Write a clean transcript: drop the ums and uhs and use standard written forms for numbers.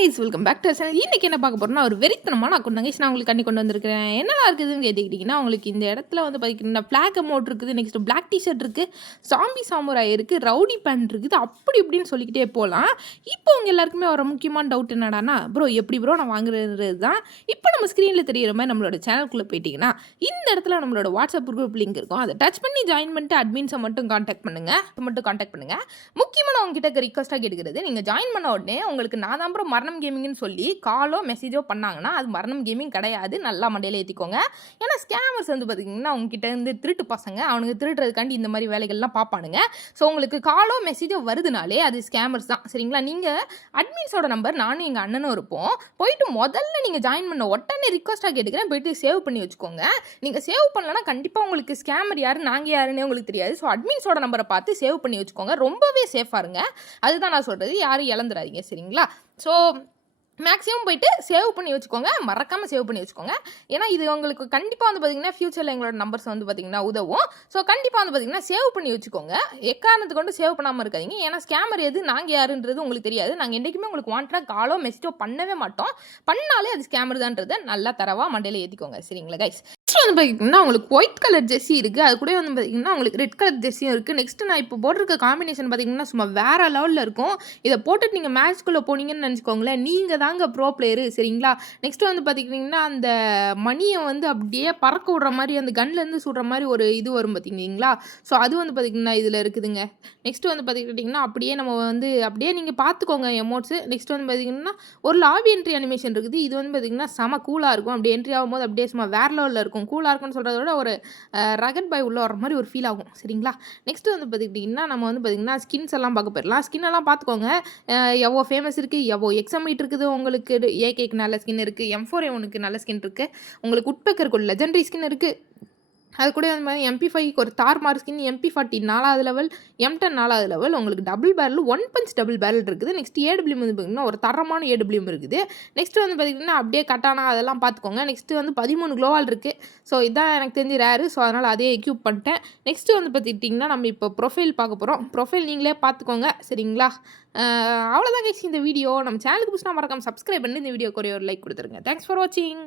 Guys welcome back to channel. இன்றைக்கி என்ன பார்க்க போகிறோம்னா ஒரு வெறித்தனமான அக்கௌண்ட் கைஸ் நான் உங்களுக்கு கொண்டு வந்திருக்கிறேன். என்னெல்லாம் இருக்குதுன்னு கேட்டுக்கிட்டிங்கன்னா உங்களுக்கு இந்த இடத்துல வந்து பார்த்திங்கன்னா பிளாக் அமௌண்ட் இருக்குது, நெக்ஸ்ட் பிளாக் டிஷர்ட் இருக்குது, சாம்பி சாமுராய் இருக்குது, ரவுடி பேண்ட் இருக்குது, அப்படி இப்படின்னு சொல்லிக்கிட்டே போகலாம். இப்போ உங்கள் எல்லாருக்குமே வர முக்கியமான டவுட் என்னடானா, ப்ரோ எப்படி ப்ரோ நான் வாங்குறது தான். இப்போ நம்ம ஸ்க்ரீனில் தெரியிற மாதிரி நம்மளோட சேனலுக்குள்ளே போயிட்டிங்கன்னா இந்த இடத்துல நம்மளோட வாட்ஸ்அப் குரூப் லிங்க் இருக்கும். அதை டச் பண்ணி ஜாயின் பண்ணிட்டு அட்மின்ஸை மட்டும் காண்டாக்ட் பண்ணுங்கள். முக்கியமாக நான் உங்ககிட்ட ரிக்வஸ்ட்டாக கேட்குறது, நீங்கள் ஜாயின் பண்ண உடனே உங்களுக்கு நான் தான் மரணம் கேமிங்னு சொல்லி காலோ மெசேஜோ பண்ணாங்கன்னா அது மரணம் கேமிங் கிடையாது. நல்லா மண்டையில் ஏற்றிக்கோங்க. ஏன்னா ஸ்கேமர்ஸ் வந்து பார்த்திங்கன்னா உங்ககிட்ட இருந்து திருட்டு பசங்க அவனுக்கு திருடுறதுக்காண்டி இந்த மாதிரி வேலைகள்லாம் பார்ப்பானுங்க. ஸோ உங்களுக்கு காலோ மெசேஜோ வருதுனாலே அது ஸ்கேமர்ஸ் தான். சரிங்களா? நீங்கள் அட்மின்ஸோட நம்பர் நானும் எங்கள் அண்ணனும் இருப்போம். போயிட்டு முதல்ல நீங்கள் ஜாயின் பண்ண உடனே ரிக்வஸ்ட்டாக கேட்டுக்கிறேன், போயிட்டு சேவ் பண்ணி வச்சுக்கோங்க. நீங்கள் சேவ் பண்ணலன்னா கண்டிப்பாக உங்களுக்கு ஸ்கேமர் யார் நாங்கள் யாருன்னே உங்களுக்கு தெரியாது. ஸோ அட்மின்ஸோட நம்பரை பார்த்து சேவ் பண்ணி வச்சுக்கோங்க. ரொம்பவே சேஃபாக இருங்க. அதுதான் நான் சொல்கிறது. யாரும் இழந்துடாதீங்க. சரிங்களா? ஸோ மேக்ஸிமம் போய்ட்டு சேவ் பண்ணி வச்சுக்கோங்க. மறக்காமல் சேவ் பண்ணி வச்சுக்கோங்க. ஏன்னா இது உங்களுக்கு கண்டிப்பாக வந்து பார்த்திங்கன்னா ஃப்யூச்சரில் எங்களோட நம்பர்ஸ் வந்து பார்த்திங்கன்னா உதவும். ஸோ கண்டிப்பாக வந்து பார்த்திங்கன்னா சேவ் பண்ணி வச்சுக்கோங்க. எக்காரணத்தை கொண்டு சேவ் பண்ணாமல் இருக்காதிங்க. ஏன்னா ஸ்கேமர் எது நாங்கள் யாருன்றது உங்களுக்கு தெரியாது. நாங்கள் என்றைக்குமே உங்களுக்கு வாண்டடாக காலோ மெசேஜோ பண்ணவே மாட்டோம். பண்ணாலே அது ஸ்கேமர் தான்றதை நல்லா தரவாக மண்டையில் ஏற்றிக்கோங்க. சரிங்களா கைஸ்? நெக்ஸ்ட் வந்து பார்த்திங்கன்னா உங்களுக்கு ஒயிட் கலர் ஜெர்சி இருக்குது. அது கூட வந்து பார்த்திங்கன்னா உங்களுக்கு ரெட் கலர் ஜெர்சியும் இருக்குது. நெக்ஸ்ட் நான் இப்போ போட்டிருக்க காம்பினேஷன் பார்த்திங்கன்னா சும்மா வேறு லெவலில் இருக்கும். இதை போட்டுட்டு நீங்கள் மேட்ச்குள்ளே போனீங்கன்னு நினச்சிக்கோங்களேன், நீங்கள் தாங்க ப்ரோ பிளேயரு. சரிங்களா? நெக்ஸ்ட் வந்து பார்த்திங்கன்னா அந்த மணியை வந்து அப்படியே பறக்க விடுற மாதிரி அந்த கன்லேருந்து சுடுற மாதிரி ஒரு இது வரும் பார்த்திங்களா? ஸோ அது வந்து பார்த்திங்கன்னா இதில் இருக்குதுங்க. நெக்ஸ்ட் வந்து பார்த்துக்கிட்டிங்கன்னா அப்படியே நம்ம வந்து அப்படியே நீங்கள் பார்த்துக்கோங்க எமோட்ஸு. நெக்ஸ்ட் வந்து பார்த்திங்கன்னா ஒரு லாபி என்ட்ரி அனிமேஷன் இருக்குது. இது வந்து பார்த்திங்கன்னா செம கூலாக இருக்கும். அப்படி என்ட்ரி ஆகும்போது அப்படியே சும்மா வேறு லெவலில் இருக்கும். கூலாக இருக்குன்னு சொல்கிறத விட ஒரு ரகட் பாய் உள்ள வர மாதிரி ஒரு ஃபீல் ஆகும். சரிங்களா? நெக்ஸ்ட்டு வந்து பார்த்துக்கிட்டிங்கன்னா நம்ம வந்து பார்த்திங்கன்னா ஸ்கின்ஸ் எல்லாம் பார்க்க போயிடலாம். ஸ்கின் எல்லாம் பார்த்துக்கோங்க. எவ்வளோ ஃபேமஸ் இருக்குது, எவ்வளோ எக்ஸாமிட் இருக்குது. உங்களுக்கு ஏகேக்கு நல்ல ஸ்கின் இருக்குது, M4A1க்கு நல்ல ஸ்கின் இருக்குது, உங்களுக்கு உட்பெக்கருக்கு ஒரு லெஜெண்டரி ஸ்கின் இருக்குது. அது கூட வந்து மாதிரி MP5க்கு ஒரு தார்மார் ஸ்கின், MP40 4வது லெவல், M10 4வது லெவல், உங்களுக்கு double barrel 1 punch double barrel இருக்குது. நெக்ஸ்ட் AWM வந்து பார்த்திங்கன்னா ஒரு தரமான AWM இருக்குது. நெக்ஸ்ட் வந்து பார்த்திங்கன்னா அப்படியே கட்டானா அதெல்லாம் பார்த்துக்கோங்க. நெக்ஸ்ட்டு வந்து 13 க்ளோவால் இருக்குது. ஸோ இதான் எனக்கு தெரிஞ்சு ரேரு. ஸோ அதனால் அதே எக்யூப் பண்ணிட்டேன். நெக்ஸ்ட்டு வந்து பார்த்துக்கிட்டிங்கன்னா நம்ம இப்போ ப்ரொஃபைல் பார்க்க போகிறோம். ப்ரொஃபைல் நீங்களே பார்த்துக்கோங்க. சரிங்களா? அவ்வளோதான் கைஸ் இந்த வீடியோ. நம்ம சேனலுக்கு புதுசுனா மறக்காம சப்ஸ்கிரைப் பண்ணி இந்த வீடியோக்கு ஒரே ஒரு லைக் கொடுத்துருங்க. தேங்க்ஸ் ஃபார் வாட்சிங்.